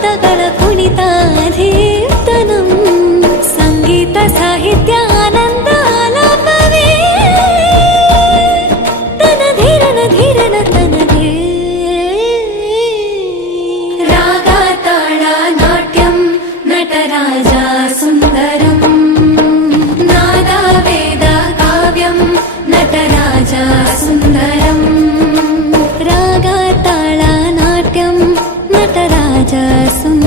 ಪದಗಳ ಕುಣಿತಾಧೀರ್ತನಂ ಸಂಗೀತ ಸಾಹಿತ್ಯ ಆನಂದ ಆಲಾಪವೇ ತನ ಧೀರನ ಧೀರನ ತನದೇ ರಾಗ ತಾಳ ನಾಟ್ಯಂ ನಟರಾಜ ಸುಂದರಂ ನಾದ ವೇದ ಕಾವ್ಯಂ ನಟರಾಜ ಸುಂದರಂ ರಾಗ ತಾಳ ನಾಟ್ಯಂ ನಟರಾಜ ಸುಂದರಂ